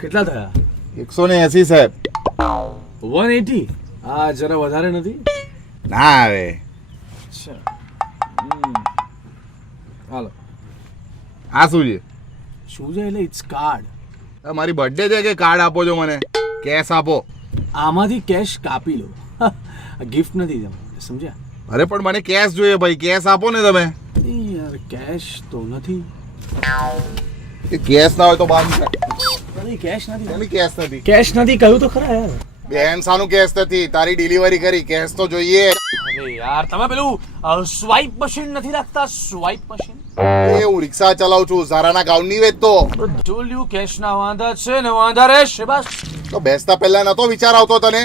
કેટલા થયા? 180 સાહેબ. 180? હા, જરા વધારે નથી? ના આવે. અચ્છા, હાલો. આ શું છે? શું છે એટલે? It's card. મારી બર્થડે છે કે કાર્ડ આપો છો મને? કેશ આપો. આમાંથી કેશ કાપી લો. ગિફ્ટ નથી તમે સમજ્યા? અરે પણ મને કેશ જોઈએ ભાઈ, કેશ આપો ને તમે. યાર કેશ તો નથી. કેશ ના હોય તો બહાર નીકળ. કેશ નથી. કેમ કેશ નથી? કેશ નથી કહ્યું તો ખરા યાર. બેન સાનું કેશ નથી, તારી ડિલિવરી કરી, કેશ તો જોઈએ. અરે યાર તમે પેલું સ્વાઇપ મશીન નથી રાખતા? Swipe machine. એ હું રિક્ષા ચલાવું છું, ઝારાના ગાઉન નહીં વેચતો. જોલ્યું કેશ ના વાંધા છે ને વાંધા રહેશે બસ. તો બેસતા પહેલા નતો વિચાર આવતો તને?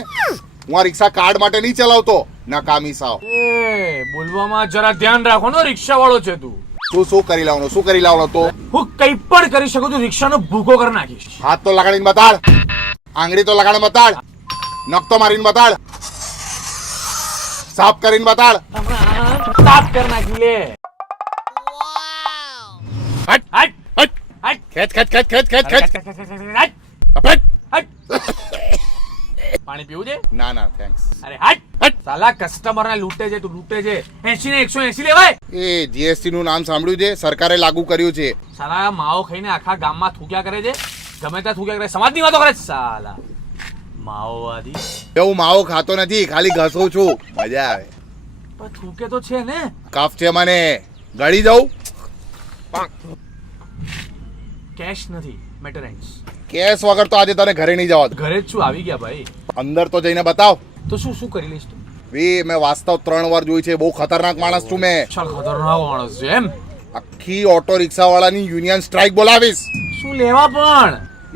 હું આ રિક્ષા કાર્ડ માટે નહીં ચલાવતો. નકામી સાવ. એ બોલવામાં જરા ધ્યાન રાખો ને, રિક્ષા વાળો છે તું. તું શું કરી લાવનો? શું કરી લાવનો? તો હું કઈ પણ કરી શકું છું, રિક્ષાનો ભૂકો કરી નાખીશ. હાથ તો લગાડીને બતાડ, આંગળી તો લગાડીને બતાડ, નખ તો મારીને બતાડ, સાફ કરીને બતાડ. સાફ કરી નાખી લે. હટ હટ હટ હટ ખેંચ ખેંચ ખેંચ ખેંચ ખેંચ ખેંચ. હટ હટ. હટ. પાણી પીવું છે? ના ના થેન્ક્સ. અરે હટ હટ. સાલા કસ્ટમર ને લૂંટે છે, તું લૂંટે છે. 80 ને 180 લેવાય. એ જીએસટી નું નામ સાંભળ્યું છે? સરકારે લાગુ કર્યું છે. સાલા માવો ખાઈને આખા ગામમાં થૂક્યા કરે છે, ગમે ત્યાં થૂક્યા કરે, સમાજની વાતો કરે છે સાલા માઓવાદી. હું માવો ખાતો નથી, ખાલી ઘસું છું, મજા આવે. પણ થૂકે તો છે ને. કફ છે મને, ગળી દઉં. કેશ નથી, મેટર એન્ડ્સ. કેશ વગર તો આજે તને ઘરે નહીં જવા દઉં. ઘરે જ છું, આવી ગયા ભાઈ. અંદર તો જઈને બતાવ. તો શું શું કરી લઈશ તું? મેં વાસ્તવ 3 વાર જોઈ છે, બહુ ખતરનાક માણસ છું મેં. ચાલ ખતરનાક માણસ છે એમ? આખી ઓટો રિક્ષા વાળાની યુનિયન સ્ટ્રાઇક બોલાવીશ. શું લેવા પણ?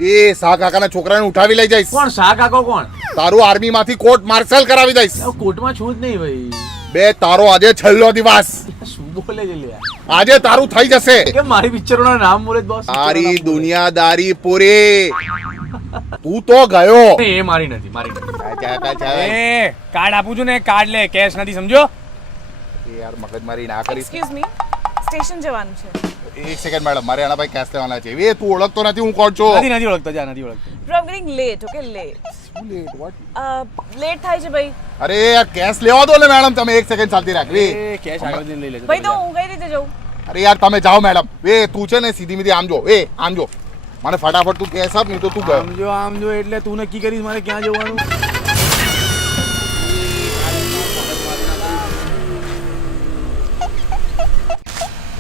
એ શાહ કાકાના છોકરાને ઉઠાવી લઈ જઈશ. કોણ શાહ કાકો? કોણ? તારું આર્મી માંથી કોર્ટ માર્શલ કરાવી દઈશ. કોર્ટમાં છું જ નહીં ભાઈ. બે તારો આજે છેલ્લો દિવસ. શું બોલે છે લે? આજે તારું થઈ જશે. કેમ મારી પિક્ચરોના નામ બોલે બોસ? તારી દુનિયાદારી પૂરી. તું તો ગયો. એ મારી નથી, મારી નથી. એ કાર્ડ આપું છું ને, કાર્ડ લે, કેશ નથી, સમજો? યાર મગજમારી ના કરીશ. એક્સક્યુઝ મી, સ્ટેશન જવાનું છે. એક સેકન્ડ મેડમ, મારે આના ભાઈ કેશ લેવાના છે. એ તું ઓળખતો નથી, હું કોણ છું? નથી ઓળખતો, જા નથી ઓળખતો. Bro, I'm getting late, okay? Late. શું લેટ? વોટ? Late થાય છે ભાઈ. અરે યાર કેશ લેવા દો ને મેડમ, તમે એક સેકન્ડ ચાલતી રાખવી. એ કેશ આગળ જઈને લઈ લેજો. ભાઈ તો હું કઈ રીતે જાઉં? અરે યાર તમે જાઓ મેડમ. એ તું છે ને સીધી મીધી આમ જો, એ આમ જો. મને ફટાફટ તું કેશ આપ, નહીં તો તું ગયો. આમ જો એટલે તું નક્કી કરીશ મારે ક્યાં જવાનું.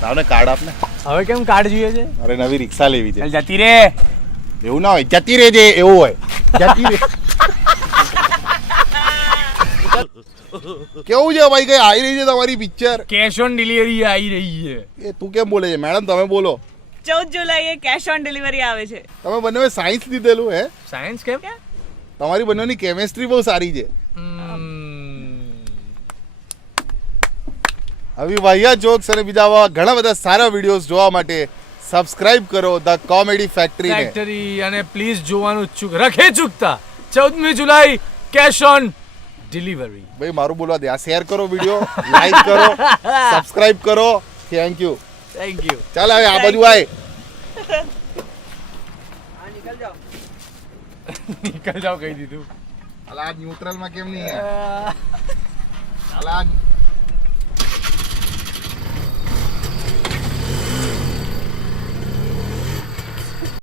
લાવને કાર્ડ આપને. હવે કેમ કાર્ડ જોઈએ છે? અરે નવી રિક્ષા લેવી છે. ચાલ જતી રે. એવું ના હોય, જતી રહેજે એવું હોય. જતી રહે. કેવું છે ભાઈ, કઈ આવી રહી છે તમારી પિક્ચર? કેશ ઓન ડિલિવરી આવી રહી છે. એ તું કેમ બોલે છે મેડમ? તમે બોલો. 14 જુલાઈએ કેશ ઓન ડિલિવરી આવે છે. તમે બંને સાયન્સ લીધેલું હે? સાયન્સ કેમ? તમારી બંનેની કેમેસ્ટ્રી બહુ સારી છે. આવી વાહિયા જોક્સ અને બીજા ઘણા બધા સારા વિડીયોઝ જોવા માટે સબસ્ક્રાઇબ કરો ધ કોમેડી ફેક્ટરી. અને પ્લીઝ જોવાનું રખે ચૂકતા 14મી જુલાઈ કેશ ઓન ડિલિવરી. ભાઈ મારું બોલવા દે. આ શેર કરો વિડીયો, લાઈક કરો, સબસ્ક્રાઇબ કરો. Thank you. ચાલ હવે આ બાજુ આય. નીકળ જાઓ કહી દીધું. અલા ન્યુટ્રલ માં કેમ નહીં? અલા